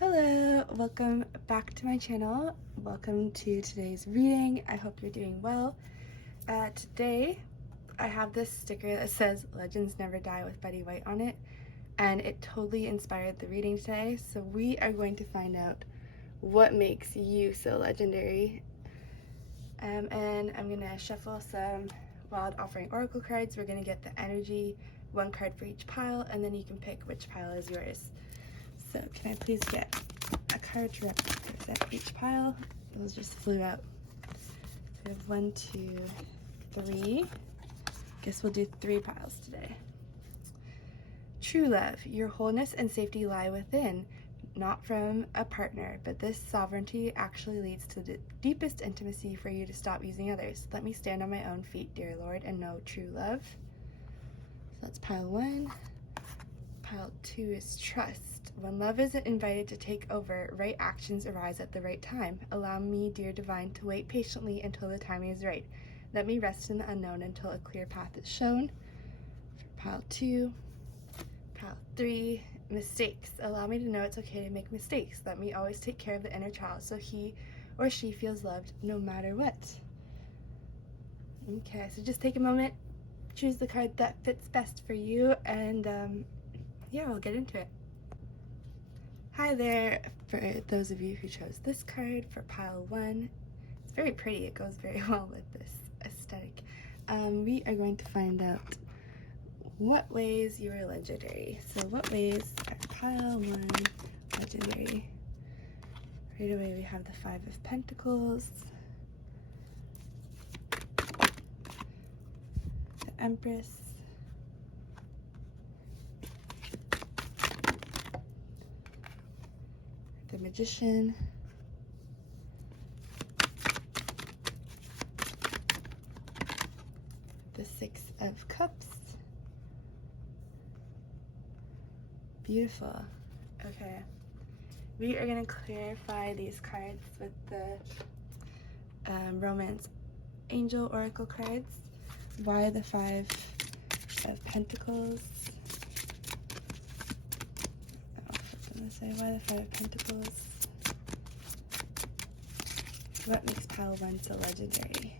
Hello, welcome back to my channel. Welcome to today's reading. I hope you're doing well. Today I have this sticker that says Legends Never Die with Betty White on it, and it totally inspired the reading today. So we are going to find out what makes you so legendary. And I'm gonna shuffle some Wild Offering Oracle cards. We're gonna get the energy, one card for each pile, and then you can pick which pile is yours. So can I please get a card to represent each pile? Those just flew out. So we have 1, 2, 3. Guess we'll do 3 piles today. True love, your wholeness and safety lie within, not from a partner, but this sovereignty actually leads to the deepest intimacy for you to stop using others. Let me stand on my own feet, dear Lord, and know true love. So that's pile 1. Pile 2 is trust. When love is invited to take over, right actions arise at the right time. Allow me, dear divine, to wait patiently until the timing is right. Let me rest in the unknown until a clear path is shown. For pile 2. Pile 3, mistakes. Allow me to know it's okay to make mistakes. Let me always take care of the inner child so he or she feels loved no matter what. Okay, so just take a moment, choose the card that fits best for you, and yeah, we'll get into it. Hi there, for those of you who chose this card for pile 1. It's very pretty, it goes very well with this aesthetic. We are going to find out what ways you are legendary. So what ways are pile 1 legendary? Right away we have the 5 of Pentacles, the Empress, the Magician, the 6 of Cups. Beautiful. Okay, we are going to clarify these cards with the Romance Angel Oracle cards. Why the 5 of Pentacles? Why the 5 of Pentacles? What makes pile 1 so legendary?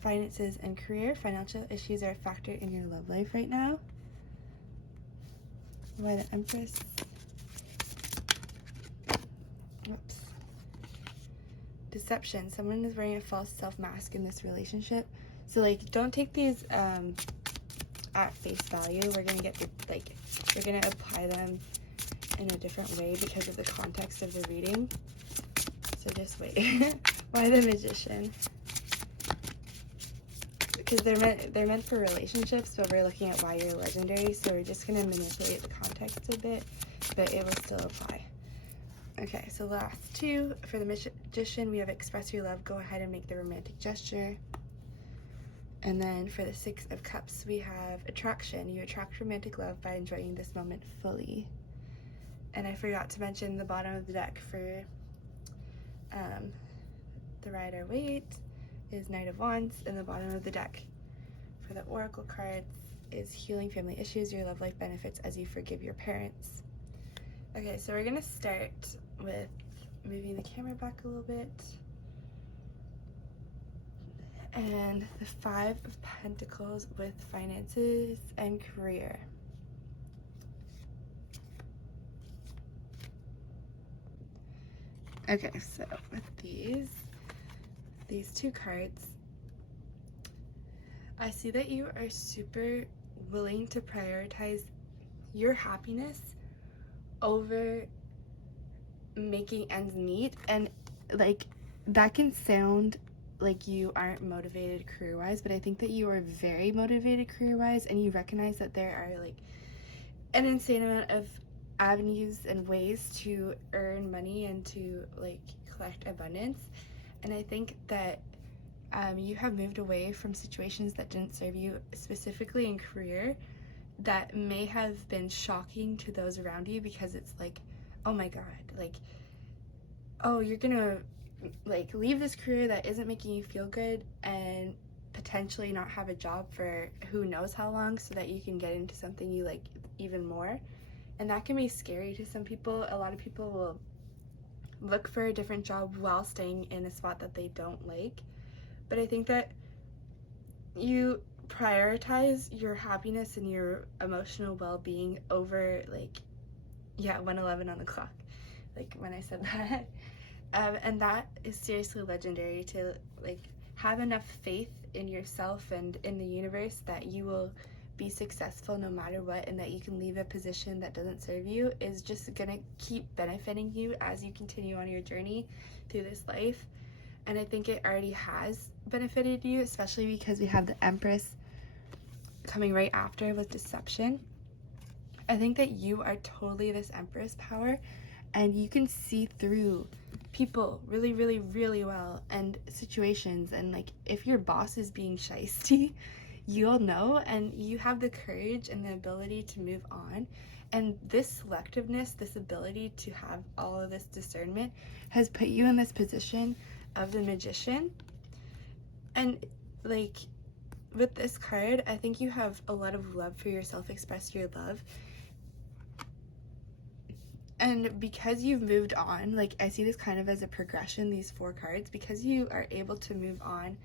Finances and career. Financial issues are a factor in your love life right now. Why the Empress? Whoops. Deception. Someone is wearing a false self mask in this relationship. So like, don't take these at face value. We're gonna get the, like, we're gonna apply them in a different way because of the context of the reading. So just wait. Why the Magician? Because they're meant for relationships, but we're looking at why you're legendary, so we're just gonna manipulate the context a bit, but it will still apply. Okay, so last 2 for the Magician, we have express your love. Go ahead and make the romantic gesture. And then for the 6 of Cups, we have attraction. You attract romantic love by enjoying this moment fully. And I forgot to mention the bottom of the deck for the Rider-Waite is Knight of Wands, and the bottom of the deck for the Oracle cards is healing family issues. Your love life benefits as you forgive your parents. Okay, so we're gonna start with moving the camera back a little bit. And the 5 of Pentacles with finances and career. Okay, so with these 2 cards, I see that you are super willing to prioritize your happiness over making ends meet, and like that can sound like you aren't motivated career-wise, but I think that you are very motivated career-wise, and you recognize that there are like an insane amount of avenues and ways to earn money and to like collect abundance. And I think that you have moved away from situations that didn't serve you, specifically in career, that may have been shocking to those around you, because it's like, oh my god, like, oh, you're gonna like leave this career that isn't making you feel good and potentially not have a job for who knows how long so that you can get into something you like even more. And that can be scary to some people. A lot of people will look for a different job while staying in a spot that they don't like. But I think that you prioritize your happiness and your emotional well-being over, like, 1:11 on the clock, like when I said that. And that is seriously legendary, to like have enough faith in yourself and in the universe that you will be successful no matter what, and that you can leave a position that doesn't serve you is just gonna keep benefiting you as you continue on your journey through this life. And I think it already has benefited you, especially because we have the Empress coming right after with deception. I think that you are totally this Empress power, and you can see through people really, really, really well, and situations. And like, if your boss is being shisty, you'll know, and you have the courage and the ability to move on. And this selectiveness, this ability to have all of this discernment, has put you in this position of the Magician. And like, with this card, I think you have a lot of love for yourself. Express your love. And because you've moved on, like, I see this kind of as a progression, these 4 cards, because you are able to move on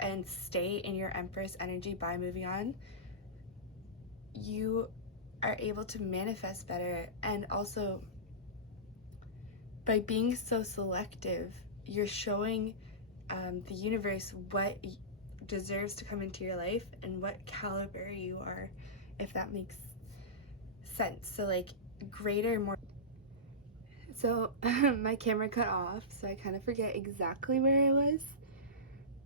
and stay in your Empress energy by moving on, you are able to manifest better. And also, by being so selective, you're showing the universe what deserves to come into your life and what caliber you are, if that makes sense. So like, greater, more. So my camera cut off, so I kind of forget exactly where I was,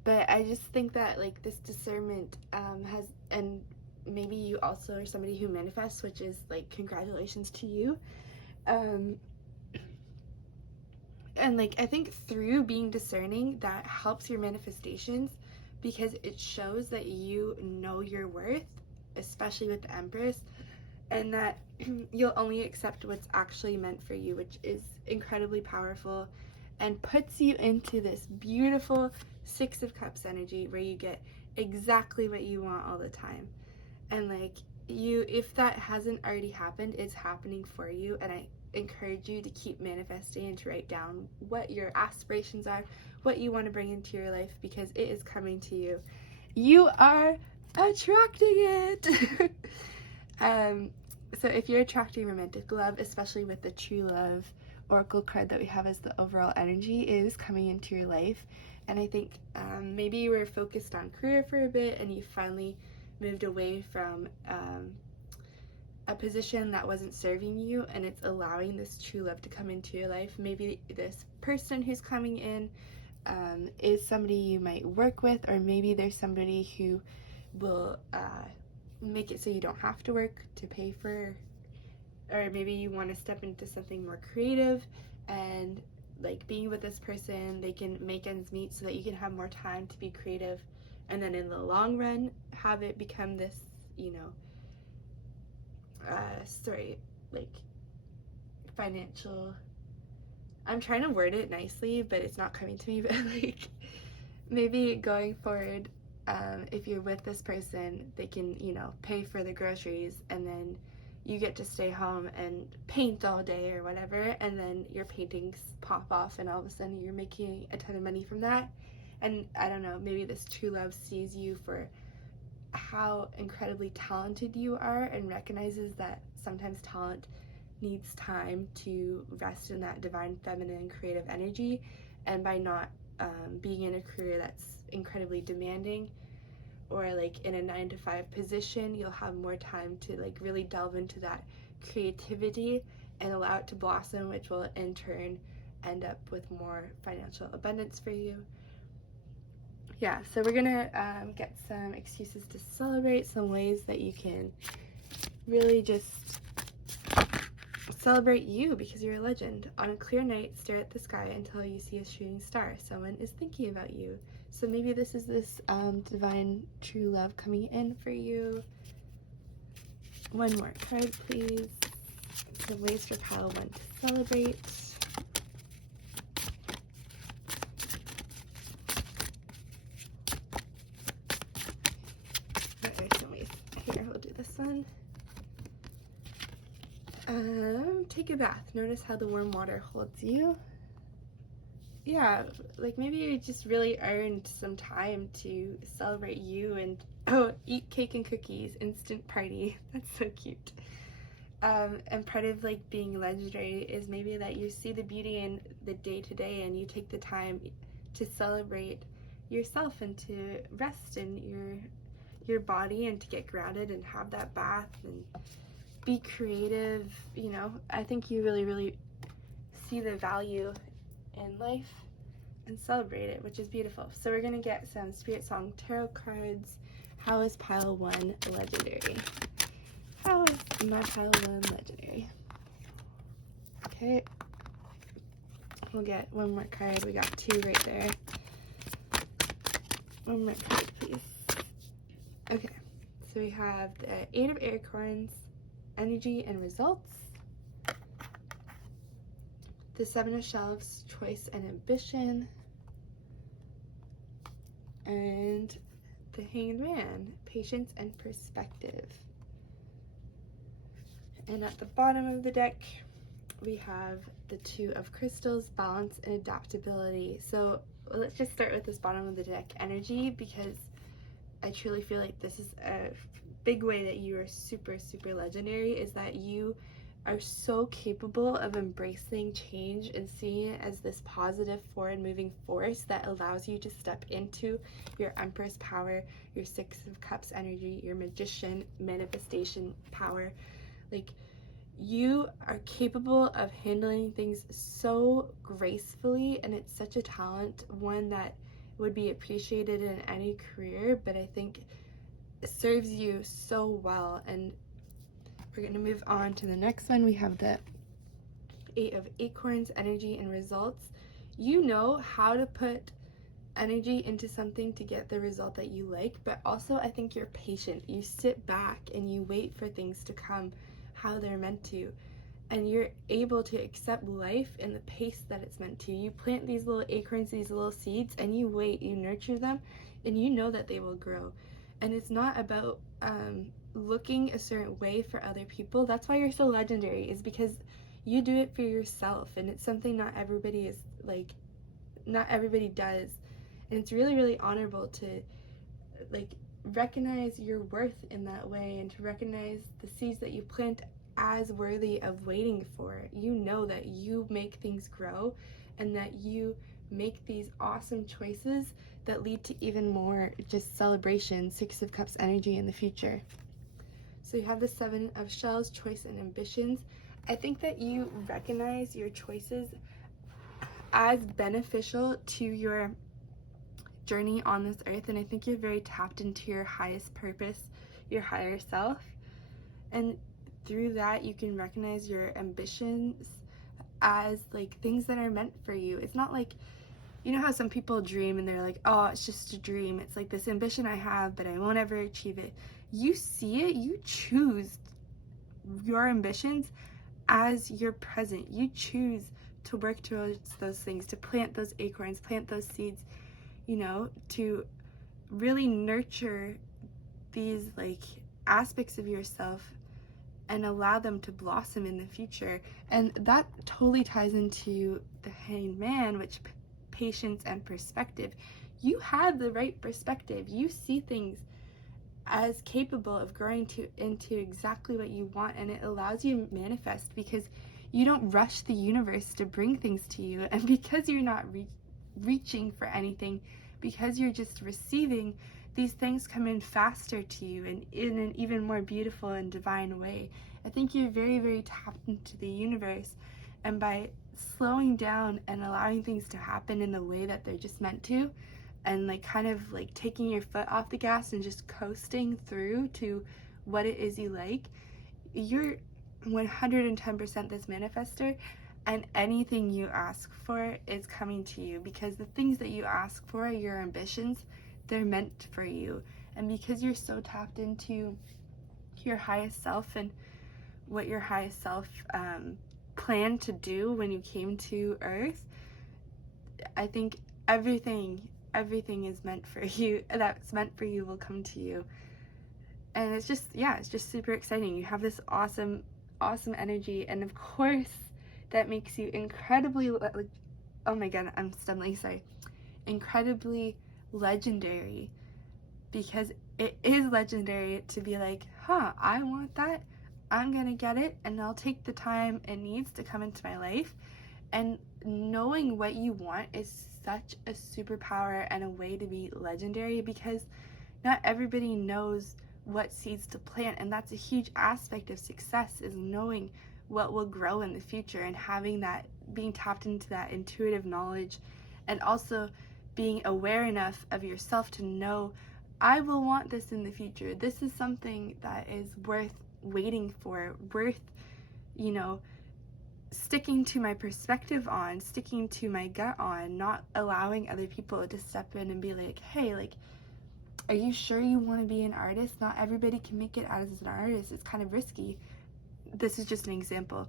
but I just think that like this discernment has, and maybe you also are somebody who manifests, which is like, congratulations to you. And like, I think through being discerning, that helps your manifestations, because it shows that you know your worth, especially with the Empress, and that you'll only accept what's actually meant for you, which is incredibly powerful, and puts you into this beautiful 6 of Cups energy where you get exactly what you want all the time. And like, you, if that hasn't already happened, it's happening for you. And I encourage you to keep manifesting and to write down what your aspirations are, what you want to bring into your life, because it is coming to you. You are attracting it. So if you're attracting romantic love, especially with the True Love Oracle card that we have as the overall energy, is coming into your life. And I think maybe you were focused on career for a bit, and you finally moved away from a position that wasn't serving you, and it's allowing this true love to come into your life. Maybe this person who's coming in is somebody you might work with, or maybe there's somebody who will make it so you don't have to work to pay for, or maybe you want to step into something more creative, and like, being with this person, they can make ends meet so that you can have more time to be creative, and then in the long run have it become this, you know, like financial, I'm trying to word it nicely, but it's not coming to me, but like, maybe going forward, if you're with this person, they can, you know, pay for the groceries, and then you get to stay home and paint all day or whatever, and then your paintings pop off, and all of a sudden you're making a ton of money from that. And I don't know, maybe this true love sees you for how incredibly talented you are, and recognizes that sometimes talent needs time to rest in that divine feminine creative energy. And by not being in a career that's incredibly demanding, or like in a 9-to-5 position, you'll have more time to like really delve into that creativity and allow it to blossom, which will in turn end up with more financial abundance for you. Yeah, so we're gonna get some excuses to celebrate, some ways that you can really just celebrate you, because you're a legend. On a clear night, stare at the sky until you see a shooting star. Someone is thinking about you. So maybe this is this divine true love coming in for you. One more card, please. The ways for pile 1 to celebrate. next one. Take a bath. Notice how the warm water holds you. Yeah, like maybe you just really earned some time to celebrate you and eat cake and cookies, instant party. That's so cute. And part of like being legendary is maybe that you see the beauty in the day-to-day and you take the time to celebrate yourself and to rest in your body and to get grounded and have that bath and be creative. You know, I think you really see the value in life and celebrate it, which is beautiful. So we're gonna get some Spirit Song Tarot cards. How is pile 1 legendary? How is my pile 1 legendary? Okay, we'll get one more card. We got 2 right there. One more card, please. Okay, so we have the 8 of Acorns, energy and results. The 7 of Shelves, choice and ambition. And the Hanged Man, patience and perspective. And at the bottom of the deck, we have the 2 of Crystals, balance and adaptability. So let's just start with this bottom of the deck, energy, because I truly feel like this is a big way that you are super legendary, is that you are so capable of embracing change and seeing it as this positive forward moving force that allows you to step into your Empress power, your 6 of Cups energy, your Magician manifestation power. Like, you are capable of handling things so gracefully, and it's such a talent, one that would be appreciated in any career, but I think it serves you so well. And we're going to move on to the next one. We have the 8 of Acorns, energy and results. You know how to put energy into something to get the result that you like, but also I think you're patient. You sit back and you wait for things to come how they're meant to, and you're able to accept life in the pace that it's meant to. You plant these little acorns, these little seeds, and you wait, you nurture them, and you know that they will grow. And it's not about looking a certain way for other people. That's why you're so legendary, is because you do it for yourself, and it's something not everybody does. And it's really honorable to like recognize your worth in that way, and to recognize the seeds that you plant as worthy of waiting for. You know that you make things grow, and that you make these awesome choices that lead to even more just celebration, 6 of Cups energy in the future. So you have the 7 of Shells, choice and ambitions. I think that you recognize your choices as beneficial to your journey on this earth, and I think you're very tapped into your highest purpose, your higher self, and through that you can recognize your ambitions as like things that are meant for you. It's not like, you know how some people dream and they're like, oh, it's just a dream, it's like this ambition I have but I won't ever achieve it. You see it, you choose your ambitions as your present. You choose to work towards those things, to plant those acorns, plant those seeds, you know, to really nurture these like aspects of yourself and allow them to blossom in the future. And that totally ties into the Hanged Man, which patience and perspective. You have the right perspective. You see things as capable of growing into exactly what you want, and it allows you to manifest because you don't rush the universe to bring things to you, and because you're not reaching for anything, because you're just receiving, these things come in faster to you and in an even more beautiful and divine way. I think you're very tapped into the universe, and by slowing down and allowing things to happen in the way that they're just meant to, and like kind of like taking your foot off the gas and just coasting through to what it is you like, you're 110% this manifester, and anything you ask for is coming to you, because the things that you ask for, your ambitions, they're meant for you. And because you're so tapped into your highest self and what your highest self planned to do when you came to Earth, I think everything is meant for you. That's meant for you will come to you. And it's just, yeah, it's just super exciting. You have this awesome energy, and of course that makes you incredibly, like, oh my god, I'm stumbling, sorry, incredibly legendary, because it is legendary to be like, huh, I want that, I'm gonna get it, and I'll take the time it needs to come into my life. And knowing what you want is such a superpower and a way to be legendary, because not everybody knows what seeds to plant, and that's a huge aspect of success, is knowing what will grow in the future and having that, being tapped into that intuitive knowledge, and also being aware enough of yourself to know, I will want this in the future. This is something that is worth waiting for, worth, you know, sticking to my perspective on, sticking to my gut on, not allowing other people to step in and be like, hey, like, are you sure you want to be an artist? Not everybody can make it as an artist. It's kind of risky. This is just an example.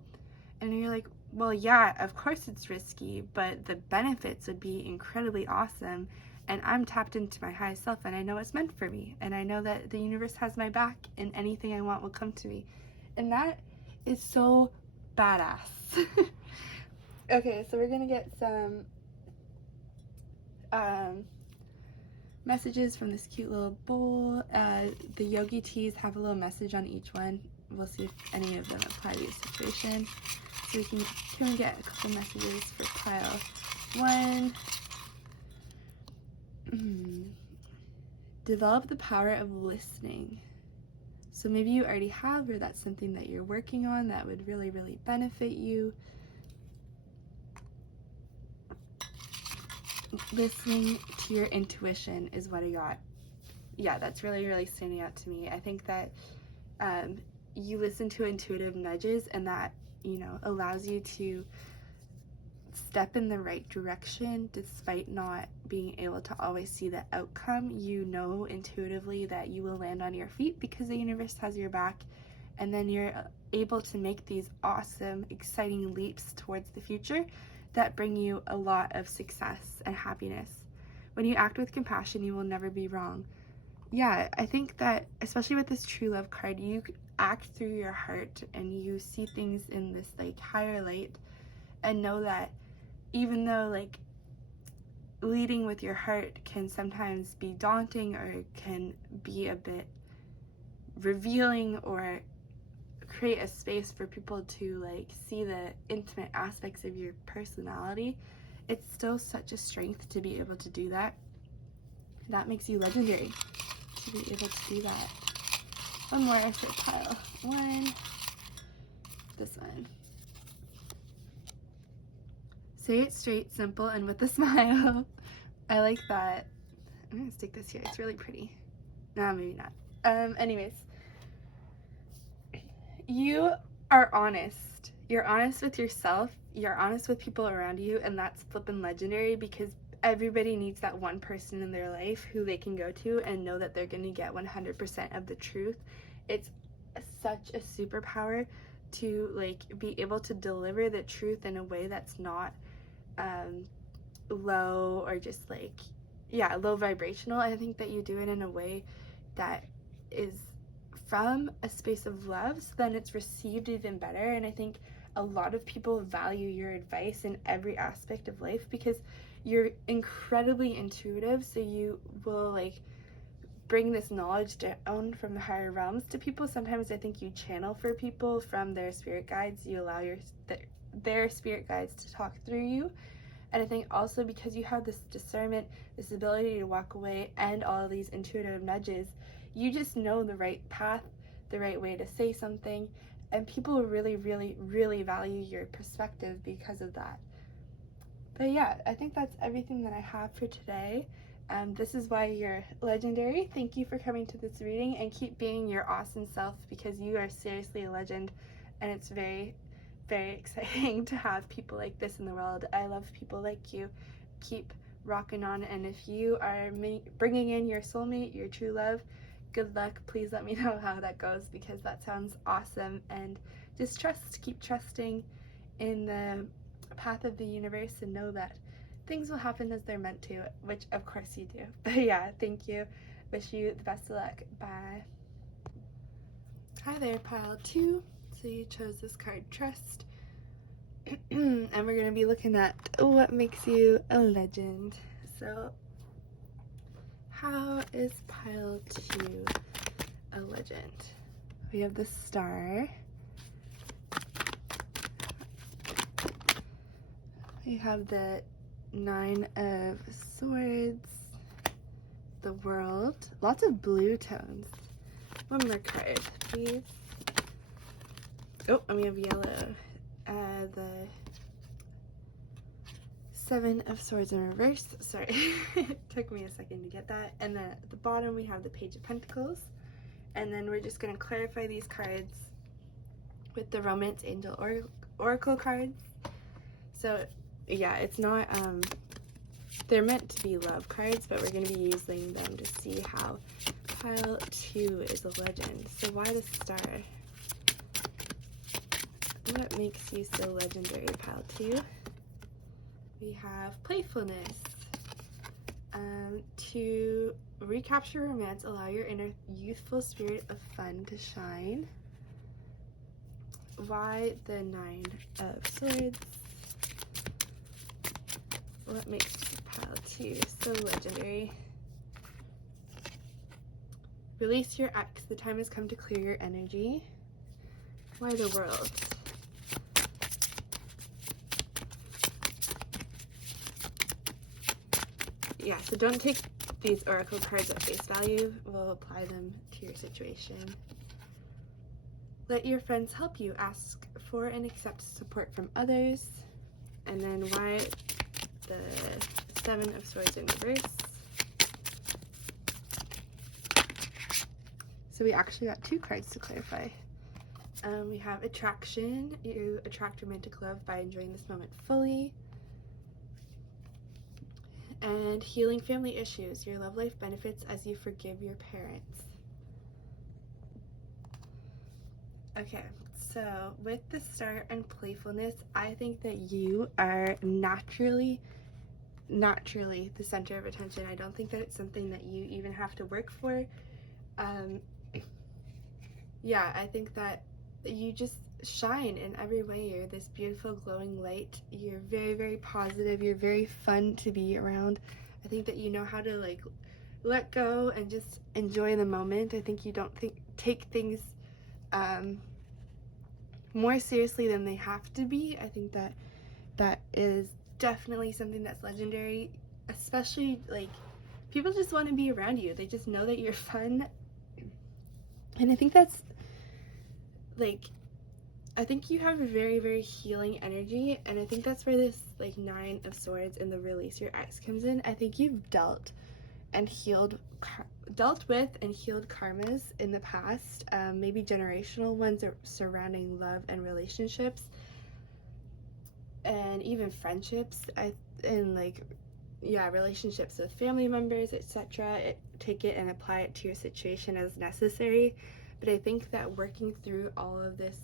And you're like, well, yeah, of course it's risky, but the benefits would be incredibly awesome. And I'm tapped into my highest self, and I know it's meant for me. And I know that the universe has my back, and anything I want will come to me. And that is so badass. Okay, so we're gonna get some messages from this cute little bowl. The yogi teas have a little message on each one. We'll see if any of them apply to your situation. So we can get a couple messages for pile 1. Develop the power of listening. So maybe you already have, or that's something that you're working on that would really, really benefit you. Listening to your intuition is what I got. Yeah, that's really, really standing out to me. I think that you listen to intuitive nudges, and that, you know, allows you to step in the right direction despite not being able to always see the outcome. You know intuitively that you will land on your feet because the universe has your back, and then you're able to make these awesome, exciting leaps towards the future that bring you a lot of success and happiness. When you act with compassion, you will never be wrong. Yeah, I think that, especially with this true love card, you act through your heart and you see things in this like higher light, and know that even though like leading with your heart can sometimes be daunting, or can be a bit revealing, or create a space for people to like see the intimate aspects of your personality, it's still such a strength to be able to do that. That makes you legendary, to be able to do that. One more for pile 1. This one. Say it straight, simple, and with a smile. I like that. I'm gonna stick this here. It's really pretty. No, maybe not. Anyways. You are honest. You're honest with yourself. You're honest with people around you, and that's flippin' legendary, because everybody needs that one person in their life who they can go to and know that they're gonna get 100% of the truth. It's such a superpower to like be able to deliver the truth in a way that's not low, or just like, yeah, low vibrational. I think that you do it in a way that is from a space of love, so then it's received even better. And I think a lot of people value your advice in every aspect of life, because you're incredibly intuitive, so you will like bring this knowledge down from the higher realms to people. Sometimes I think you channel for people from their spirit guides. You allow their spirit guides to talk through you. And I think also because you have this discernment, this ability to walk away, and all of these intuitive nudges, you just know the right path, the right way to say something, and people really, really, really value your perspective because of that. But yeah, I think that's everything that I have for today. This is why you're legendary. Thank you for coming to this reading, and keep being your awesome self, because you are seriously a legend, and it's very, very exciting to have people like this in the world. I love people like you. Keep rocking on, and if you are bringing in your soulmate, your true love, good luck. Please let me know how that goes, because that sounds awesome. And just keep trusting in the path of the universe, and know that things will happen as they're meant to, which of course you do. But yeah, thank you. Wish you the best of luck. Bye. Hi there, pile 2. So you chose this card, Trust. And we're going to be looking at what makes you a legend. So how is pile 2 a legend? We have the Star. We have the 9 of Swords. The World. Lots of blue tones. One more card, please. Oh, and we have yellow. The 7 of Swords in reverse. Sorry, it took me a second to get that. And then at the bottom we have the Page of Pentacles. And then we're just going to clarify these cards with the Romance Angel Oracle cards. So yeah, it's not, they're meant to be love cards, but we're going to be using them to see how pile 2 is a legend. So why the Star? What makes you so legendary, pile 2? We have playfulness. To recapture romance, allow your inner youthful spirit of fun to shine. Why the 9 of Swords? What makes pile 2 so legendary? Release your ex. The time has come to clear your energy. Why the World? Yeah, so don't take these oracle cards at face value. We'll apply them to your situation. Let your friends help you. Ask for and accept support from others. And then why the 7 of Swords in reverse? So we actually got 2 cards to clarify. We have attraction. You attract romantic love by enjoying this moment fully. And healing family issues. Your love life benefits as you forgive your parents. Okay, so with the Star and playfulness, I think that you are naturally the center of attention. I don't think that it's something that you even have to work for. Yeah, I think that you just shine in every way. You're this beautiful glowing light. You're very, very positive. You're very fun to be around. I think that you know how to like let go and just enjoy the moment. I think you don't take things more seriously than they have to be. I think that that is definitely something that's legendary, especially like people just want to be around you. They just know that you're fun. And I think that's like, I think you have a very, very healing energy, and I think that's where this like 9 of Swords and the release your ex comes in. I think you've dealt with and healed karmas in the past, maybe generational ones surrounding love and relationships, and even friendships. And like, yeah, relationships with family members, etc. Take it and apply it to your situation as necessary. But I think that working through all of this,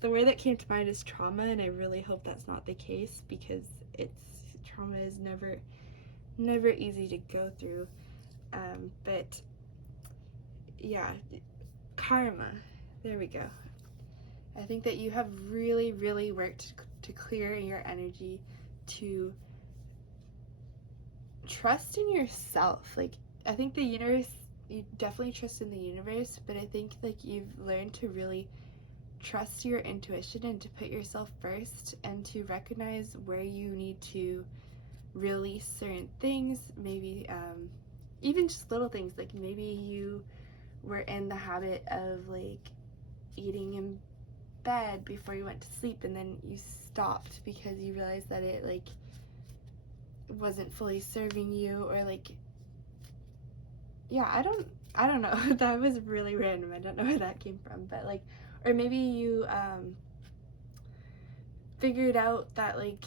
the word that came to mind is trauma, and I really hope that's not the case, because trauma is never easy to go through. But yeah, karma, there we go. I think that you have really, really worked to clear your energy, to trust in yourself. Like, I think the universe, you definitely trust in the universe, but I think like you've learned to really trust your intuition and to put yourself first, and to recognize where you need to release certain things. Maybe even just little things, like maybe you were in the habit of like eating in bed before you went to sleep, and then you stopped because you realized that it like wasn't fully serving you, or like, yeah, I don't know. That was really random. I don't know where that came from, but like, or maybe you figured out that like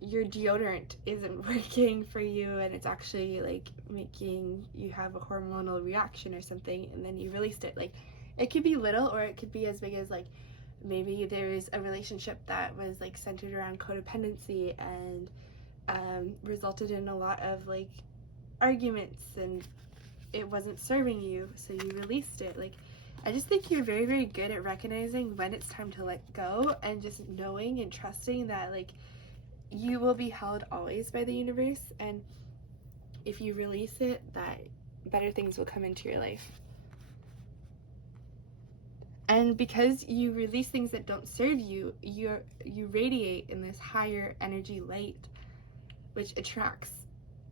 your deodorant isn't working for you, and it's actually like making you have a hormonal reaction or something, and then you released it. Like, it could be little, or it could be as big as like maybe there's a relationship that was like centered around codependency and resulted in a lot of like arguments and it wasn't serving you, so you released it. Like, I just think you're very, very good at recognizing when it's time to let go, and just knowing and trusting that, like, you will be held always by the universe, and if you release it, that better things will come into your life. And because you release things that don't serve you, you radiate in this higher energy light, which attracts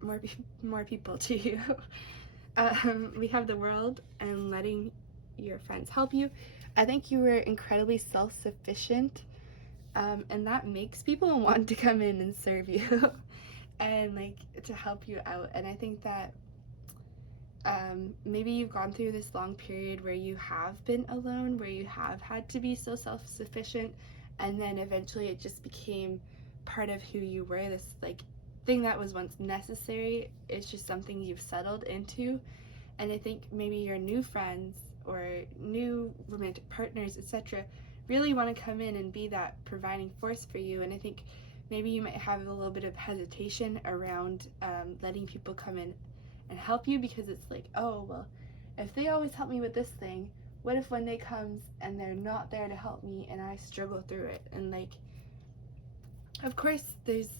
more people to you. We have the world and letting your friends help you. I think you were incredibly self-sufficient, and that makes people want to come in and serve you and like to help you out. And I think that maybe you've gone through this long period where you have been alone, where you have had to be so self-sufficient, and then eventually it just became part of who you were, this like thing that was once necessary. It's just something you've settled into. And I think maybe your new friends or new romantic partners, etc., really want to come in and be that providing force for you. And I think maybe you might have a little bit of hesitation around letting people come in and help you, because it's like, oh, well, if they always help me with this thing, what if one day comes and they're not there to help me and I struggle through it? And like, of course, there's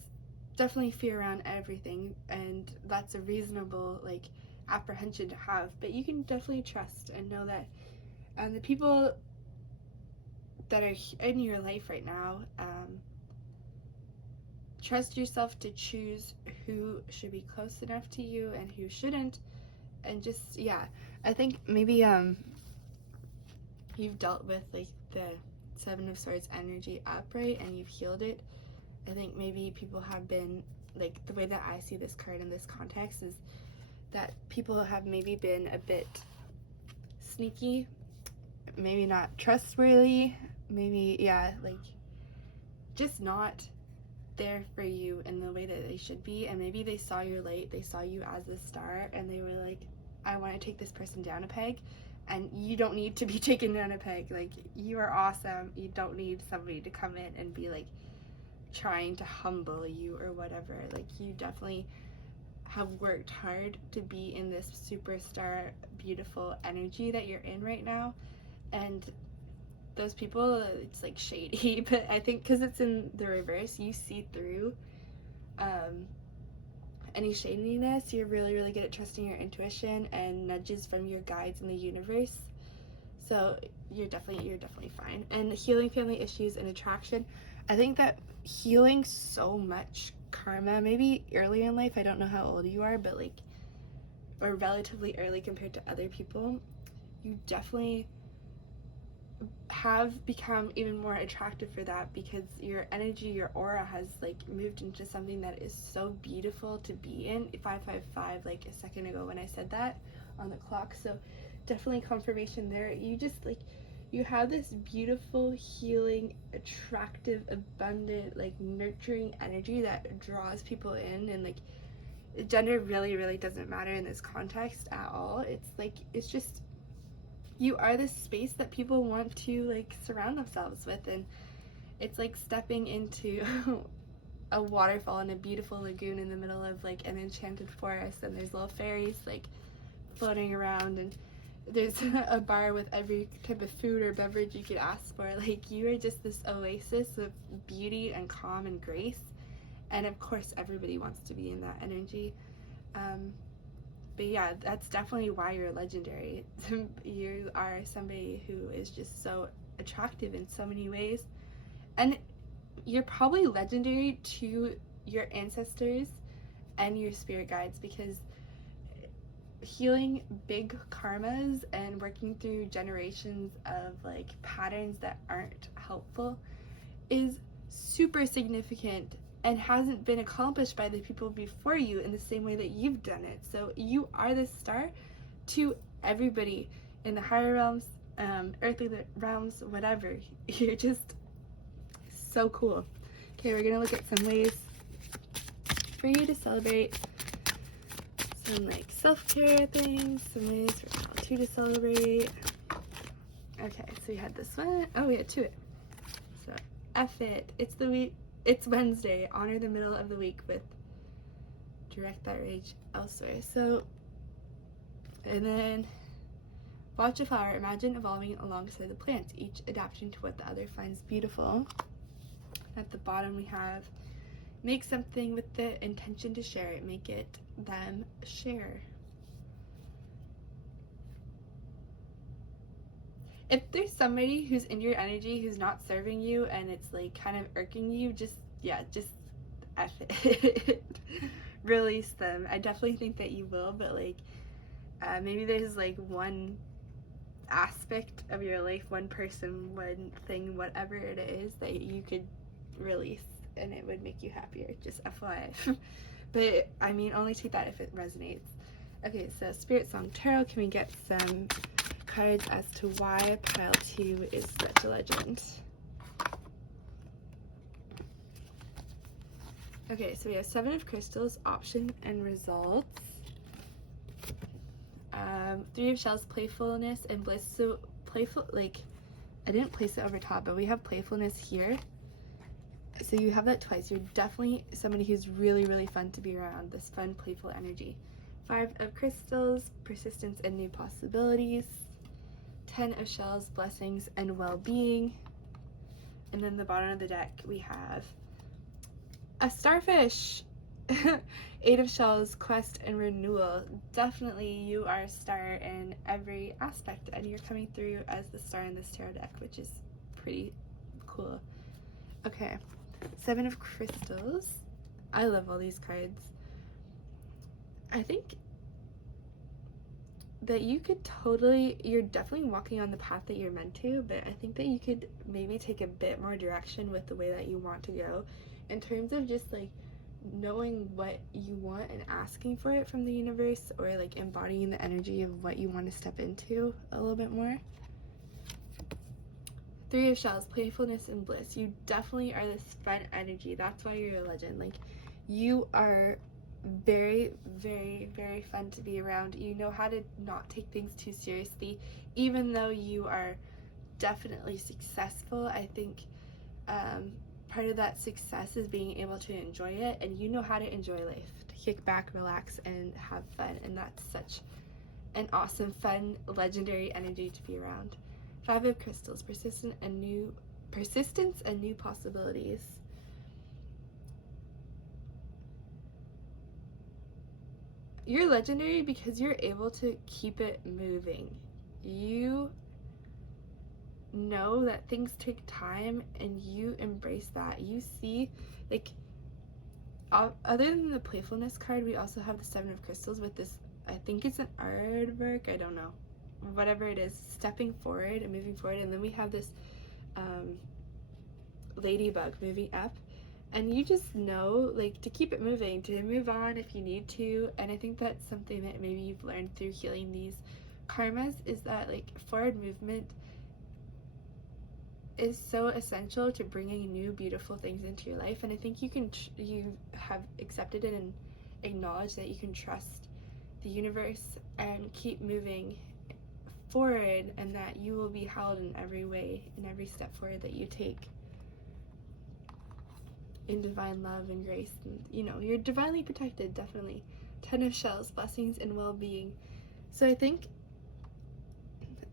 definitely fear around everything, and that's a reasonable like apprehension to have, but you can definitely trust and know that the people that are in your life right now, trust yourself to choose who should be close enough to you and who shouldn't. And just, yeah, I think maybe you've dealt with like the Seven of Swords energy upright and you've healed it. I think maybe people have been, like, the way that I see this card in this context is that people have maybe been a bit sneaky, maybe not trustworthy, maybe, yeah, like, just not there for you in the way that they should be. And maybe they saw your light, they saw you as a star, and they were like, I want to take this person down a peg. And you don't need to be taken down a peg. Like, you are awesome. You don't need somebody to come in and be like trying to humble you or whatever. Like, you definitely have worked hard to be in this superstar beautiful energy that you're in right now. And those people, it's like shady, but I think because it's in the reverse, you see through any shadiness. You're really, really good at trusting your intuition and nudges from your guides in the universe. So you're definitely fine. And healing family issues and attraction, I think that healing so much karma, maybe early in life, I don't know how old you are, but like, or relatively early compared to other people, you definitely have become even more attractive for that, because your energy, your aura has like moved into something that is so beautiful to be in. 555, like a second ago when I said that on the clock. So definitely confirmation there. You just like, you have this beautiful, healing, attractive, abundant, like nurturing energy that draws people in. And like, gender really, really doesn't matter in this context at all. It's like, it's just, you are this space that people want to like surround themselves with. And it's like stepping into a waterfall in a beautiful lagoon in the middle of like an enchanted forest, and there's little fairies like floating around, and there's a bar with every type of food or beverage you could ask for. Like, you are just this oasis of beauty and calm and grace. And of course everybody wants to be in that energy. But yeah, that's definitely why you're legendary. You are somebody who is just so attractive in so many ways. And you're probably legendary to your ancestors and your spirit guides, because healing big karmas and working through generations of like patterns that aren't helpful is super significant and hasn't been accomplished by the people before you in the same way that you've done it. So you are the star to everybody in the higher realms, earthly realms, whatever. You're just so cool. Okay, we're gonna look at some ways for you to celebrate, some like self-care things, some ways for y'all too to celebrate. Okay, so we had this one. Oh, we had two. So F it. It's the week. It's Wednesday. Honor the middle of the week with direct that rage elsewhere. So And then watch a flower, imagine evolving alongside the plants, each adapting to what the other finds beautiful. At the bottom we have make something with the intention to share it, make it them share. If there's somebody who's in your energy who's not serving you and it's like kind of irking you, just F it. Release them. I definitely think that you will, but like maybe there's like one aspect of your life, one person, one thing, whatever it is that you could release and it would make you happier, just FYI. But I mean, only take that if it resonates. Okay, so Spirit Song Tarot, can we get some cards as to why pile 2 is such a legend? Okay, so we have 7 of Crystals, option and results. 3 of Shells, playfulness and bliss. So playful, like, I didn't place it over top, but we have playfulness here. So you have that twice. You're definitely somebody who's really, really fun to be around, this fun, playful energy. 5 of Crystals, persistence and new possibilities. 10 of Shells, blessings and well-being. And then the bottom of the deck, we have a starfish. 8 of Shells, quest and renewal. Definitely you are a star in every aspect and you're coming through as the star in this tarot deck, which is pretty cool. Okay, 7 of Crystals. I love all these cards. I think that you could you're definitely walking on the path that you're meant to, but I think that you could maybe take a bit more direction with the way that you want to go in terms of just like knowing what you want and asking for it from the universe, or like embodying the energy of what you want to step into a little bit more. 3 of Shells, playfulness and bliss. You definitely are this fun energy. That's why you're a legend. Like, you are very, very, very fun to be around. You know how to not take things too seriously, even though you are definitely successful. I think part of that success is being able to enjoy it, and you know how to enjoy life, to kick back, relax, and have fun, and that's such an awesome, fun, legendary energy to be around. 5 of Crystals, persistence and new possibilities. You're legendary because you're able to keep it moving. You know that things take time and you embrace that. You see, like, other than the playfulness card, we also have the 7 of Crystals with this, I think it's an aardvark, I don't know, whatever it is, stepping forward and moving forward. And then we have this ladybug moving up, and you just know, like, to keep it moving, to move on if you need to. And I think that's something that maybe you've learned through healing these karmas, is that like forward movement is so essential to bringing new beautiful things into your life. And I think you have accepted it and acknowledged that you can trust the universe and keep moving forward, and that you will be held in every way, in every step forward that you take, in divine love and grace. And you know, you're divinely protected, definitely. 10 of Shells, blessings and well-being. So I think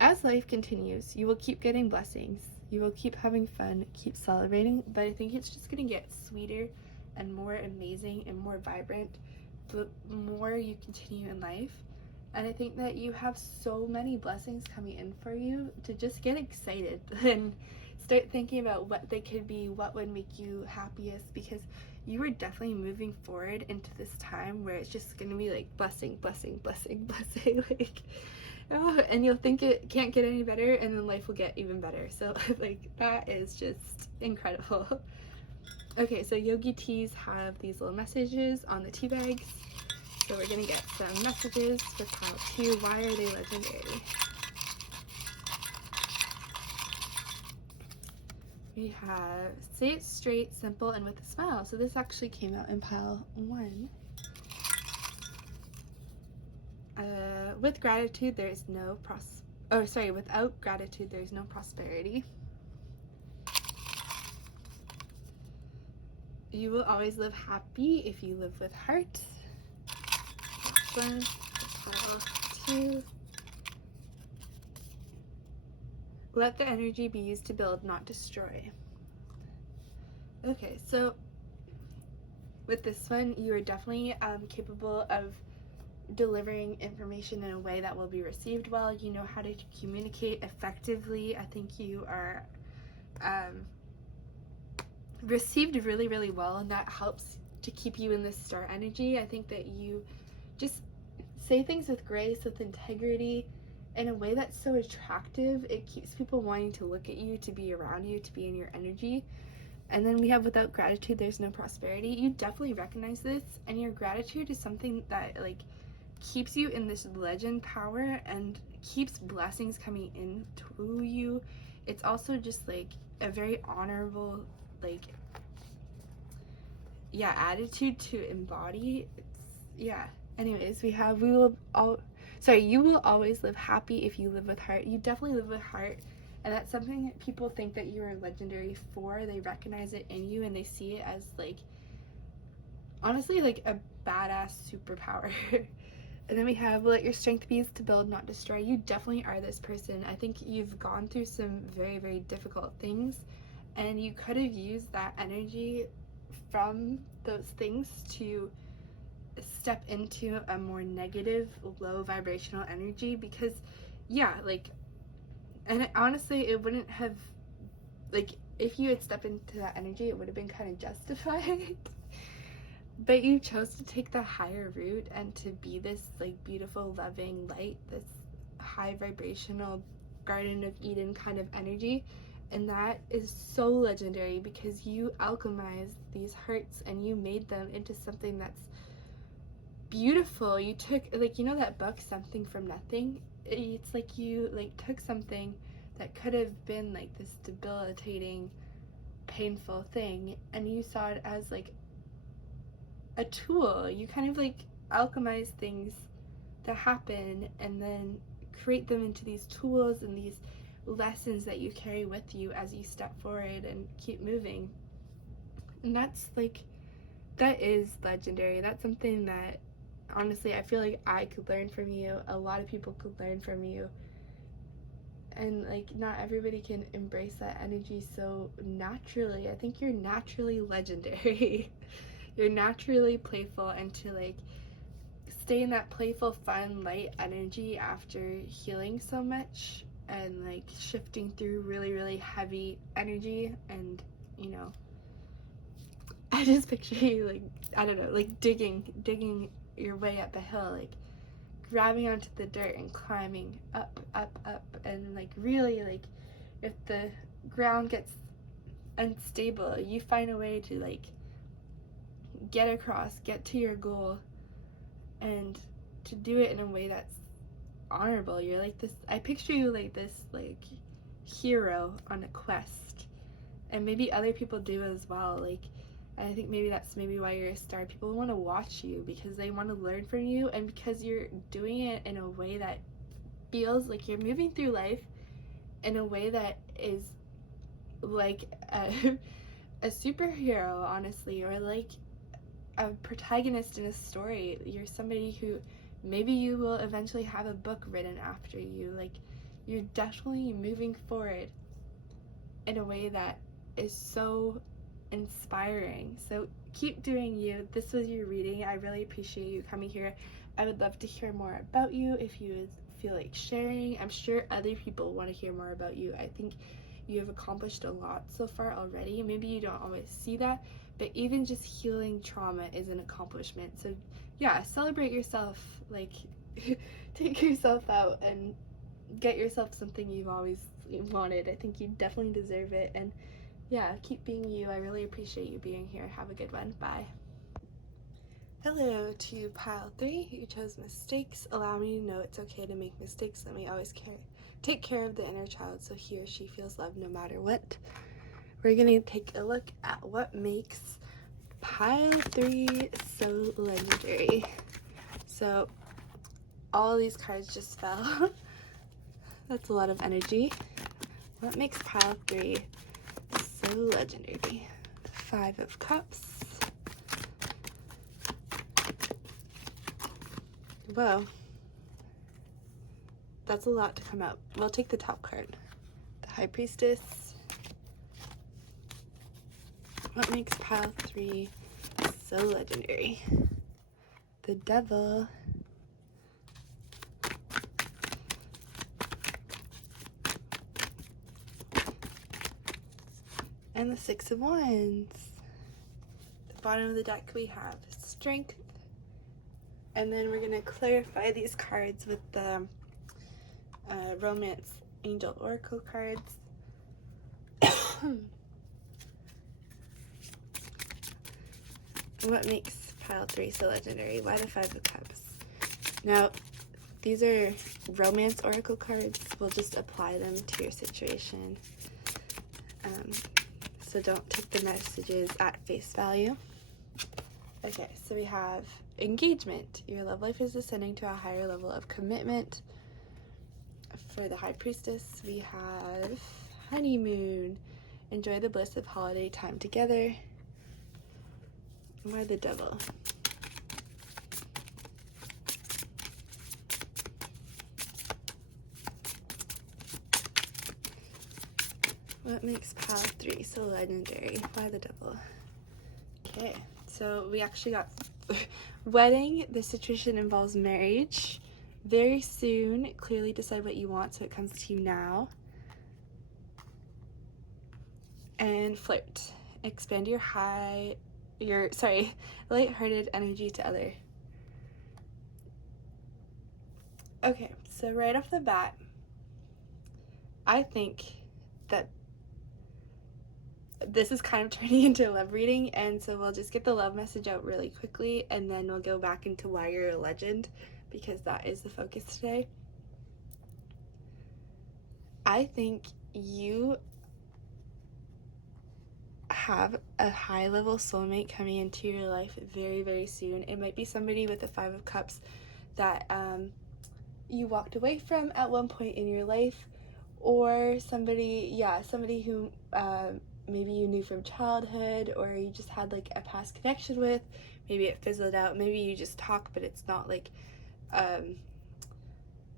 as life continues, you will keep getting blessings, you will keep having fun, keep celebrating, but I think it's just gonna get sweeter and more amazing and more vibrant the more you continue in life. And I think that you have so many blessings coming in for you to just get excited and start thinking about what they could be, what would make you happiest, because you are definitely moving forward into this time where it's just gonna be like blessing, blessing, blessing, blessing, like, oh, and you'll think it can't get any better, and then life will get even better. So like, that is just incredible. Okay, so Yogi teas have these little messages on the tea bags. So we're gonna get some messages for pile 2. Why are they legendary? We have say it straight, simple, and with a smile. So this actually came out in pile 1. With gratitude, there is no without gratitude, there is no prosperity. You will always live happy if you live with heart. One, pile 2. Let the energy be used to build, not destroy. Okay, so with this one, you are definitely capable of delivering information in a way that will be received well. You know how to communicate effectively. I think you are received really, really well, and that helps to keep you in this star energy. I think that you just say things with grace, with integrity, in a way that's so attractive. It keeps people wanting to look at you, to be around you, to be in your energy. And then we have without gratitude, there's no prosperity. You definitely recognize this, and your gratitude is something that like keeps you in this legend power and keeps blessings coming into you. It's also just like a very honorable, like, yeah, attitude to embody. Anyways, we have you will always live happy if you live with heart. You definitely live with heart, and that's something that people think that you are legendary for. They recognize it in you, and they see it as like, honestly, like a badass superpower. And then we have let your strength be used to build, not destroy. You definitely are this person. I think you've gone through some very, very difficult things, and you could have used that energy from those things to step into a more negative, low vibrational energy, because honestly, it wouldn't have, like, if you had stepped into that energy, it would have been kind of justified. But you chose to take the higher route and to be this like beautiful, loving light, this high vibrational Garden of Eden kind of energy. And that is so legendary, because you alchemized these hurts and you made them into something that's beautiful. You took, like, you know that book, Something from Nothing? It's like you like took something that could have been like this debilitating, painful thing, and you saw it as like a tool. You kind of like alchemize things that happen and then create them into these tools and these lessons that you carry with you as you step forward and keep moving. And that's like, that is legendary. That's something that honestly I feel like I could learn from you. A lot of people could learn from you. And like, not everybody can embrace that energy so naturally. I think you're naturally legendary. You're naturally playful, and to like stay in that playful, fun, light energy after healing so much and like shifting through really, really heavy energy. And you know, I just picture you like, I don't know, like digging your way up a hill, like grabbing onto the dirt and climbing up, and like really, like, if the ground gets unstable, you find a way to like get across, get to your goal, and to do it in a way that's honorable. You're like this, I picture you like this like hero on a quest, and maybe other people do as well. Like, I think maybe that's maybe why you're a star. People want to watch you because they want to learn from you, and because you're doing it in a way that feels like you're moving through life in a way that is like a superhero, honestly, or like a protagonist in a story. You're somebody who maybe you will eventually have a book written after you. Like, you're definitely moving forward in a way that is so inspiring. So keep doing you. This was your reading. I really appreciate you coming here. I would love to hear more about you if you would feel like sharing. I'm sure other people want to hear more about you. I think you have accomplished a lot so far already. Maybe you don't always see that, but even just healing trauma is an accomplishment. So yeah, celebrate yourself. Like, take yourself out and get yourself something you've always wanted. I think you definitely deserve it. And yeah, keep being you. I really appreciate you being here. Have a good one. Bye. Hello to pile 3. You chose mistakes. Allow me to know it's okay to make mistakes. Let me always take care of the inner child so he or she feels loved no matter what. We're gonna take a look at what makes pile 3 so legendary. So all these cards just fell. That's a lot of energy. What makes pile 3 so legendary? 5 of Cups. Whoa. that's a lot to come out. We'll take the top card. The High Priestess. What makes pile 3 so legendary? The Devil. And the 6 of Wands. The bottom of the deck we have Strength. And then we're going to clarify these cards with the Romance Angel Oracle cards. What makes pile 3 so legendary? Why the 5 of Cups? Now, these are Romance Oracle cards. We'll just apply them to your situation. So don't take the messages at face value. Okay, so we have Engagement. Your love life is ascending to a higher level of commitment. For the High Priestess, we have Honeymoon. Enjoy the bliss of holiday time together. Why the Devil? What makes pile 3 so legendary? Why the Devil? Okay, so we actually got wedding. The situation involves marriage. Very soon. Clearly decide what you want so it comes to you now. And flirt. Expand your light-hearted energy to other. Okay, so right off the bat, I think that this is kind of turning into a love reading, and so we'll just get the love message out really quickly, and then we'll go back into why you're a legend, because that is the focus today. I think you have a high-level soulmate coming into your life very, very soon. It might be somebody with the 5 of Cups that you walked away from at one point in your life, or somebody who maybe you knew from childhood, or you just had like a past connection with. Maybe it fizzled out. Maybe you just talk, but it's not like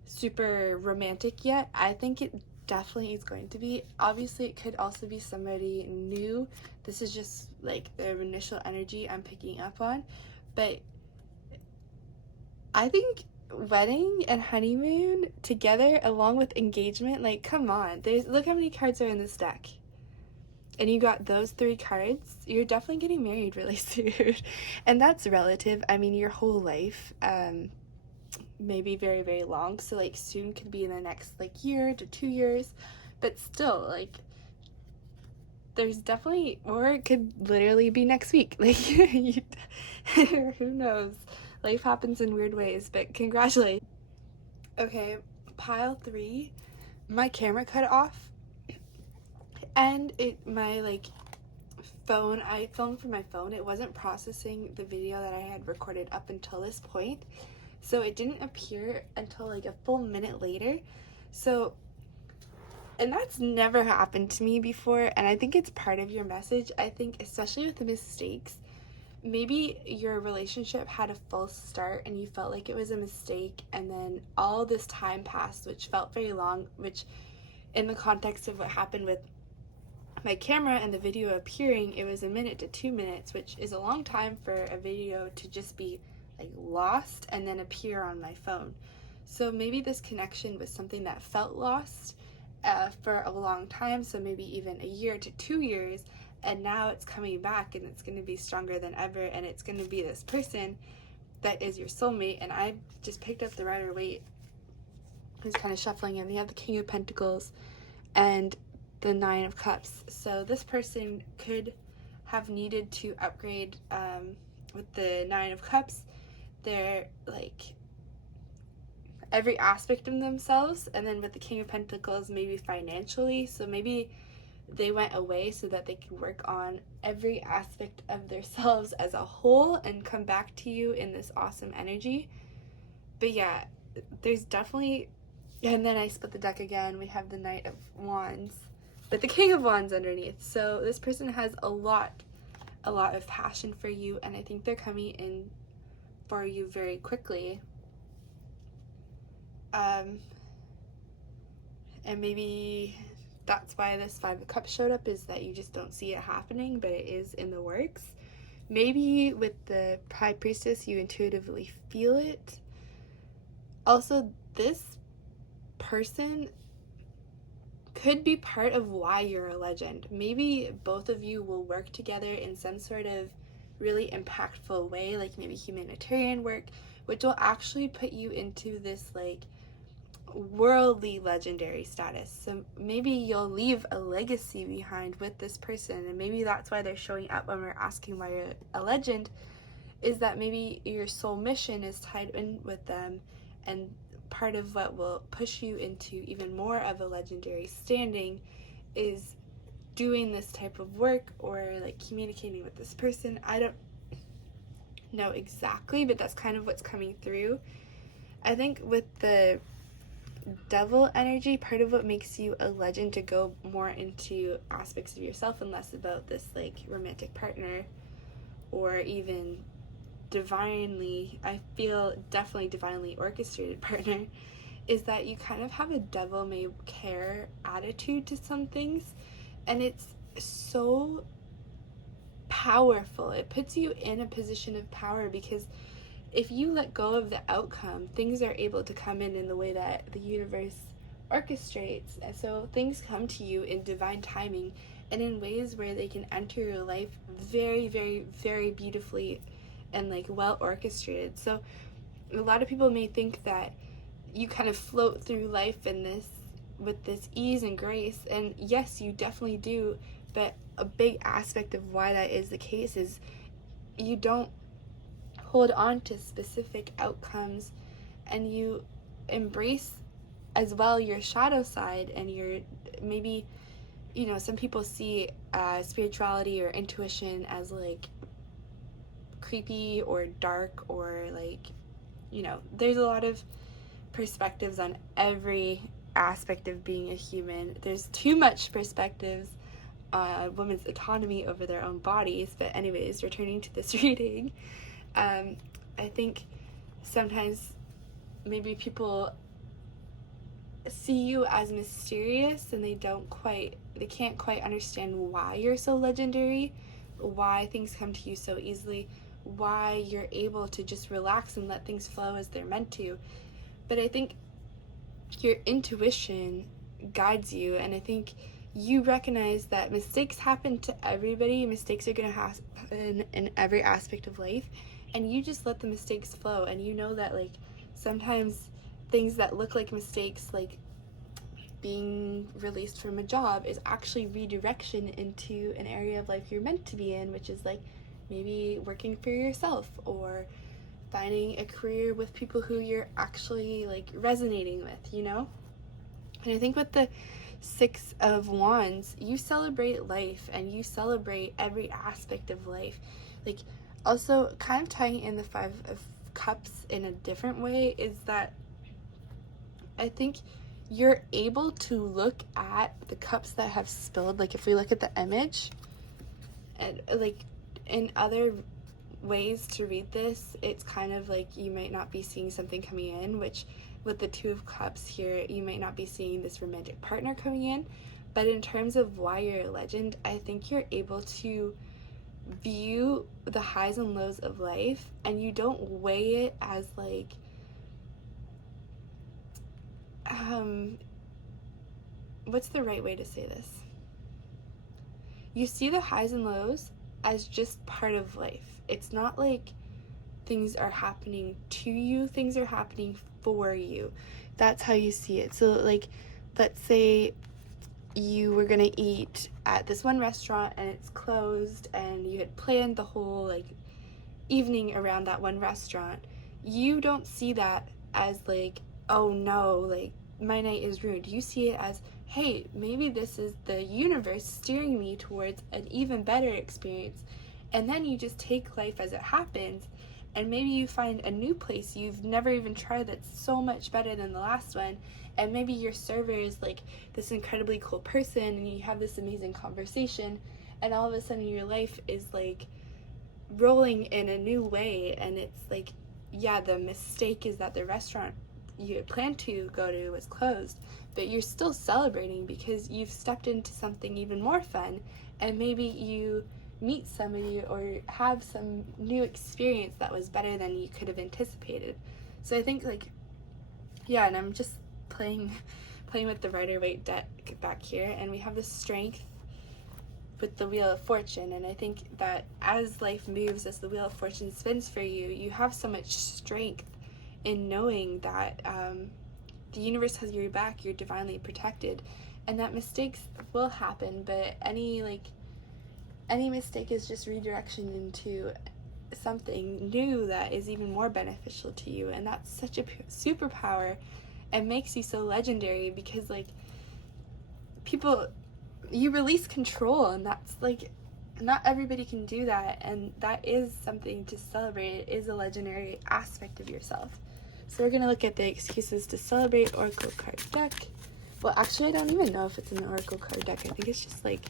super romantic yet. I think it definitely is going to be. Obviously, it could also be somebody new. This is just like the initial energy I'm picking up on. But I think wedding and honeymoon together along with engagement, like, come on. Look how many cards are in this deck. And you got those 3 cards. You're definitely getting married really soon. And that's relative. I mean, your whole life, maybe very, very long. So, like, soon could be in the next, like, year to 2 years. But still, like, there's definitely, or it could literally be next week. Like, who knows? Life happens in weird ways, but congratulations. Okay, pile 3, my camera cut off. And my like phone, I filmed from my phone, it wasn't processing the video that I had recorded up until this point, so it didn't appear until like a full minute later. So, and that's never happened to me before, and I think it's part of your message. I think especially with the mistakes, maybe your relationship had a false start and you felt like it was a mistake, and then all this time passed, which felt very long, which in the context of what happened with my camera and the video appearing, it was 1 minute to 2 minutes, which is a long time for a video to just be like lost and then appear on my phone. So maybe this connection was something that felt lost for a long time, so maybe even a year to 2 years, and now it's coming back and it's going to be stronger than ever, and it's going to be this person that is your soulmate. And I just picked up the Rider-Waite, who's kind of shuffling, and we have the King of Pentacles and the 9 of Cups. So this person could have needed to upgrade with the 9 of Cups. They're like every aspect of themselves, and then with the King of Pentacles, maybe financially. So maybe they went away so that they could work on every aspect of themselves as a whole and come back to you in this awesome energy. But yeah, there's definitely, and then I split the deck again. We have the Knight of Wands with the King of Wands underneath. So this person has a lot of passion for you, and I think they're coming in for you very quickly. And maybe that's why this Five of Cups showed up, is that you just don't see it happening, but it is in the works. Maybe with the High Priestess, you intuitively feel it. Also, this person could be part of why you're a legend. Maybe both of you will work together in some sort of really impactful way, like maybe humanitarian work, which will actually put you into this like worldly legendary status. So maybe you'll leave a legacy behind with this person, and maybe that's why they're showing up when we're asking why you're a legend, is that maybe your soul mission is tied in with them, and part of what will push you into even more of a legendary standing is doing this type of work, or like communicating with this person. I don't know exactly, but that's kind of what's coming through. I think with the Devil energy, part of what makes you a legend to go more into aspects of yourself and less about this like romantic partner, or even divinely, I feel definitely divinely orchestrated partner, is that you kind of have a devil may care attitude to some things, and it's so powerful. It puts you in a position of power, because if you let go of the outcome, things are able to come in the way that the universe orchestrates. And so things come to you in divine timing and in ways where they can enter your life very, very, very beautifully and like well orchestrated. So a lot of people may think that you kind of float through life in this with this ease and grace, and yes, you definitely do, but a big aspect of why that is the case is you don't hold on to specific outcomes, and you embrace as well your shadow side, and your maybe, you know, some people see spirituality or intuition as like creepy or dark, or like, you know, there's a lot of perspectives on every aspect of being a human. There's too much perspectives on women's autonomy over their own bodies. But anyways, returning to this reading, I think sometimes maybe people see you as mysterious, and they can't quite understand why you're so legendary, why things come to you so easily, why you're able to just relax and let things flow as they're meant to. But I think your intuition guides you, and I think you recognize that mistakes happen to everybody. Mistakes are going to happen in every aspect of life, and you just let the mistakes flow. And you know that like sometimes things that look like mistakes, like being released from a job, is actually redirection into an area of life you're meant to be in, which is like maybe working for yourself, or finding a career with people who you're actually like resonating with, you know? And I think with the Six of Wands, you celebrate life, and you celebrate every aspect of life. Like, also kind of tying in the Five of Cups in a different way is that I think you're able to look at the cups that have spilled. Like if we look at the image, and like in other ways to read this, it's kind of like you might not be seeing something coming in, which with the Two of Cups here, you might not be seeing this romantic partner coming in. But in terms of why you're a legend, I think you're able to view the highs and lows of life, and you don't weigh it as like what's the right way to say this? You see the highs and lows as just part of life. It's not like things are happening to you, things are happening for you. That's how you see it. So like, let's say you were gonna eat at this one restaurant and it's closed, and you had planned the whole like evening around that one restaurant. You don't see that as like, oh no, like my night is ruined. You see it as, hey, maybe this is the universe steering me towards an even better experience. And then you just take life as it happens, and maybe you find a new place you've never even tried that's so much better than the last one, and maybe your server is like this incredibly cool person, and you have this amazing conversation, and all of a sudden your life is like rolling in a new way. And it's like, yeah, the mistake is that the restaurant you had planned to go to was closed, but you're still celebrating because you've stepped into something even more fun, and maybe you meet somebody or have some new experience that was better than you could have anticipated. So I think, like, yeah, and I'm just playing with the Rider-Waite deck back here, and we have the Strength with the Wheel of Fortune, and I think that as life moves, as the Wheel of Fortune spins for you, you have so much strength in knowing that the universe has your back, you're divinely protected, and that mistakes will happen, but any mistake is just redirection into something new that is even more beneficial to you, and that's such a superpower and makes you so legendary because, like, you release control, and that's, like, not everybody can do that, and that is something to celebrate. It is a legendary aspect of yourself. So we're going to look at the excuses to celebrate Oracle card deck. Well, actually, I don't even know if it's an Oracle card deck. I think it's just, like,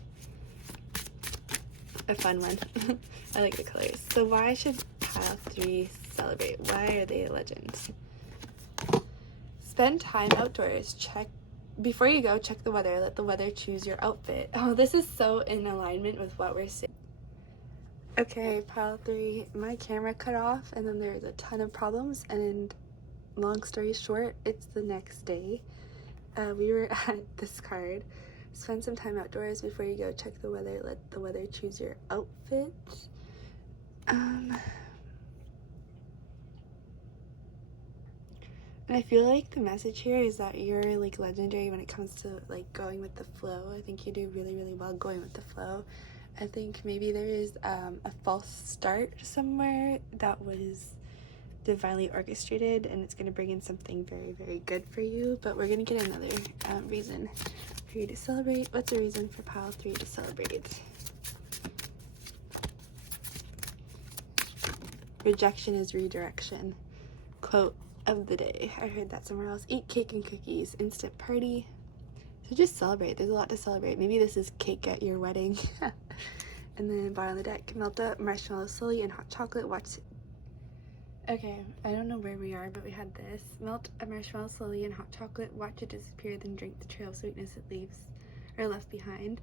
a fun one. I like the colors. So why should pile 3 celebrate? Why are they a legend? Spend time outdoors. Before you go, check the weather. Let the weather choose your outfit. Oh, this is so in alignment with what we're seeing. Okay, pile 3. My camera cut off, and then there's a ton of problems, and long story short, it's the next day. We were at this card. Spend some time outdoors. Before you go, check the weather. Let the weather choose your outfit. And I feel like the message here is that you're, like, legendary when it comes to, like, going with the flow. I think you do really, really well going with the flow. I think maybe there is a false start somewhere that was divinely orchestrated, and it's going to bring in something very, very good for you. But we're going to get another reason for you to celebrate. What's the reason for pile 3 to celebrate? Rejection is redirection. Quote of the day. I heard that somewhere else. Eat cake and cookies. Instant party. So just celebrate. There's a lot to celebrate. Maybe this is cake at your wedding. And then bottom of the deck, melt up marshmallows slowly in hot chocolate. Watch. Okay, I don't know where we are, but we had this. Melt a marshmallow slowly in hot chocolate. Watch it disappear, then drink the trail of sweetness it leaves or left behind.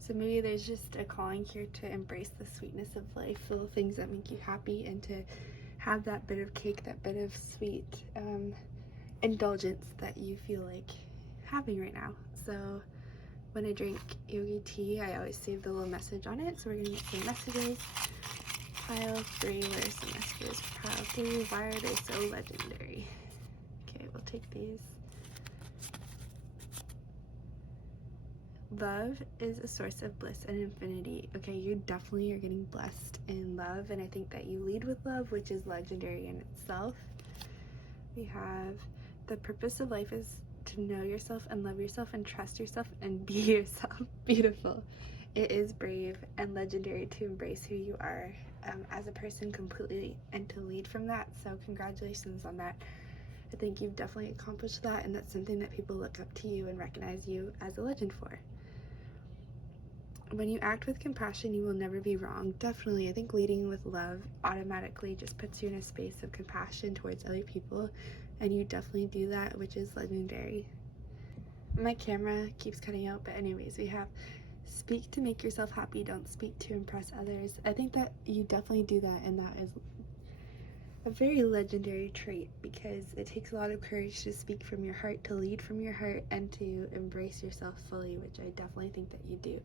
So maybe there's just a calling here to embrace the sweetness of life, little things that make you happy, and to have that bit of cake, that bit of sweet indulgence that you feel like having right now. So when I drink yogi tea, I always save the little message on it. So we're gonna get some messages. Pile 3, where are some messages for pile 3? Why are they so legendary? Okay, we'll take these. Love is a source of bliss and infinity. Okay, you definitely are getting blessed in love, and I think that you lead with love, which is legendary in itself. We have the purpose of life is to know yourself and love yourself and trust yourself and be yourself. Beautiful. It is brave and legendary to embrace who you are as a person completely and to lead from that. So congratulations on that. I think you've definitely accomplished that, and that's something that people look up to you and recognize you as a legend for. When you act with compassion, you will never be wrong. Definitely, I think leading with love automatically just puts you in a space of compassion towards other people, and you definitely do that, which is legendary. My camera keeps cutting out, but anyways, we have speak to make yourself happy, don't speak to impress others. I think that you definitely do that, and that is a very legendary trait because it takes a lot of courage to speak from your heart, to lead from your heart, and to embrace yourself fully, which I definitely think that you do.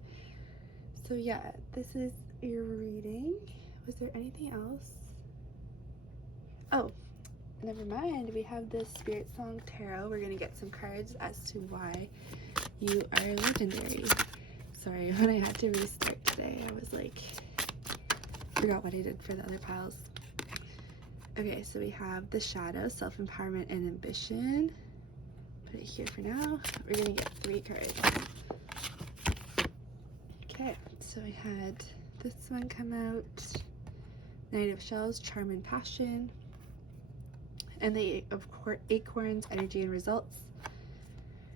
So yeah, this is your reading. Was there anything else? Oh, never mind. We have the Spirit Song Tarot. We're gonna get some cards as to why you are legendary. Sorry, when I had to restart today, I was like, forgot what I did for the other piles. Okay, so we have the Shadow, self-empowerment and ambition. Put it here for now. We're gonna get 3 cards. Okay, so I had this one come out, Knight of Shells, charm and passion, and the 8 of acorns, energy and results.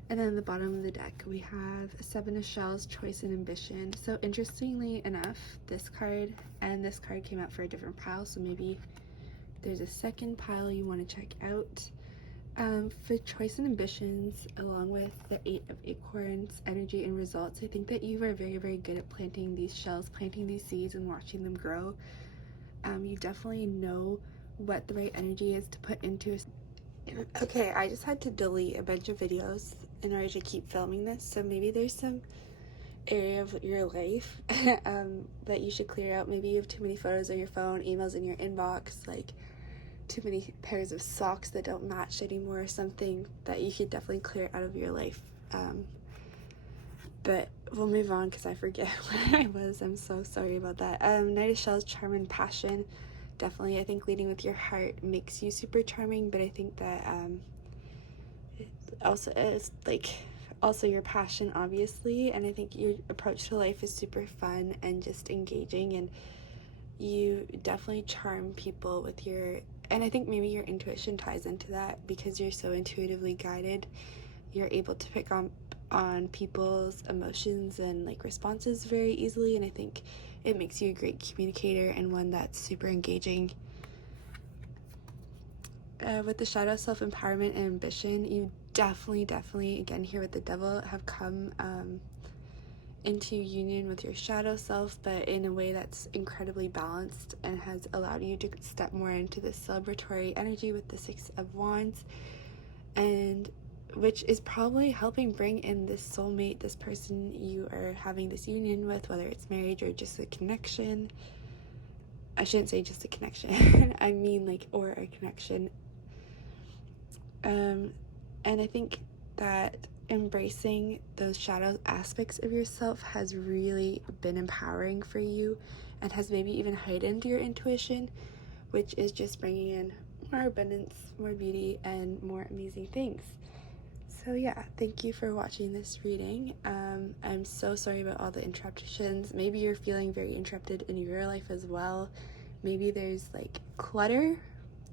And then at the bottom of the deck, we have 7 of shells, choice and ambition. So interestingly enough, this card and this card came out for a different pile, so maybe there's a second pile you want to check out. For choice and ambitions, along with the 8 of Acorns, energy and results, I think that you are very, very good at planting these shells, planting these seeds, and watching them grow. You definitely know what the right energy is to put into a... Okay, I just had to delete a bunch of videos in order to keep filming this, so maybe there's some area of your life that you should clear out. Maybe you have too many photos on your phone, emails in your inbox, like too many pairs of socks that don't match anymore, or something that you should definitely clear out of your life. But we'll move on because I forget where I was. I'm so sorry about that. Knight of Shells, charm and passion. Definitely, I think leading with your heart makes you super charming, but I think that it also is like also your passion, obviously, and I think your approach to life is super fun and just engaging, and you definitely charm people with your... And I think maybe your intuition ties into that because you're so intuitively guided. You're able to pick on people's emotions and like responses very easily, and I think it makes you a great communicator and one that's super engaging. With the shadow, self-empowerment and ambition, you definitely, again here with the Devil, have come into union with your shadow self, but in a way that's incredibly balanced and has allowed you to step more into the celebratory energy with the 6 of Wands, and which is probably helping bring in this soulmate, this person you are having this union with, whether it's marriage or just a connection. I shouldn't say just a connection. I mean like, or a connection. And I think that embracing those shadow aspects of yourself has really been empowering for you and has maybe even heightened your intuition, which is just bringing in more abundance, more beauty, and more amazing things. So yeah, thank you for watching this reading. I'm so sorry about all the interruptions. Maybe you're feeling very interrupted in your life as well. Maybe there's like clutter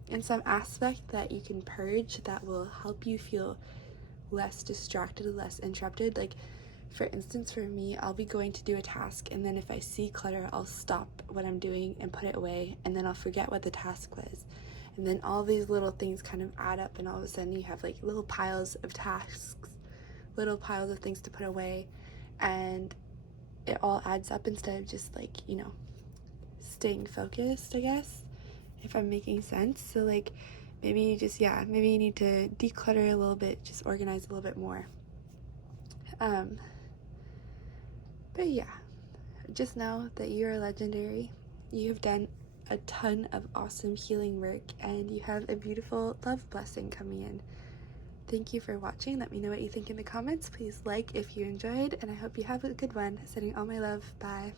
in some aspect that you can purge that will help you feel less distracted, less interrupted. Like for instance, for me, I'll be going to do a task, and then if I see clutter, I'll stop what I'm doing and put it away, and then I'll forget what the task was. And then all these little things kind of add up, and all of a sudden you have like little piles of tasks, little piles of things to put away, and it all adds up instead of just like, you know, staying focused, I guess, if I'm making sense. So like maybe you just, yeah, maybe you need to declutter a little bit, just organize a little bit more. But yeah, just know that you are legendary. You have done a ton of awesome healing work, and you have a beautiful love blessing coming in. Thank you for watching. Let me know what you think in the comments. Please like if you enjoyed, and I hope you have a good one. Sending all my love. Bye.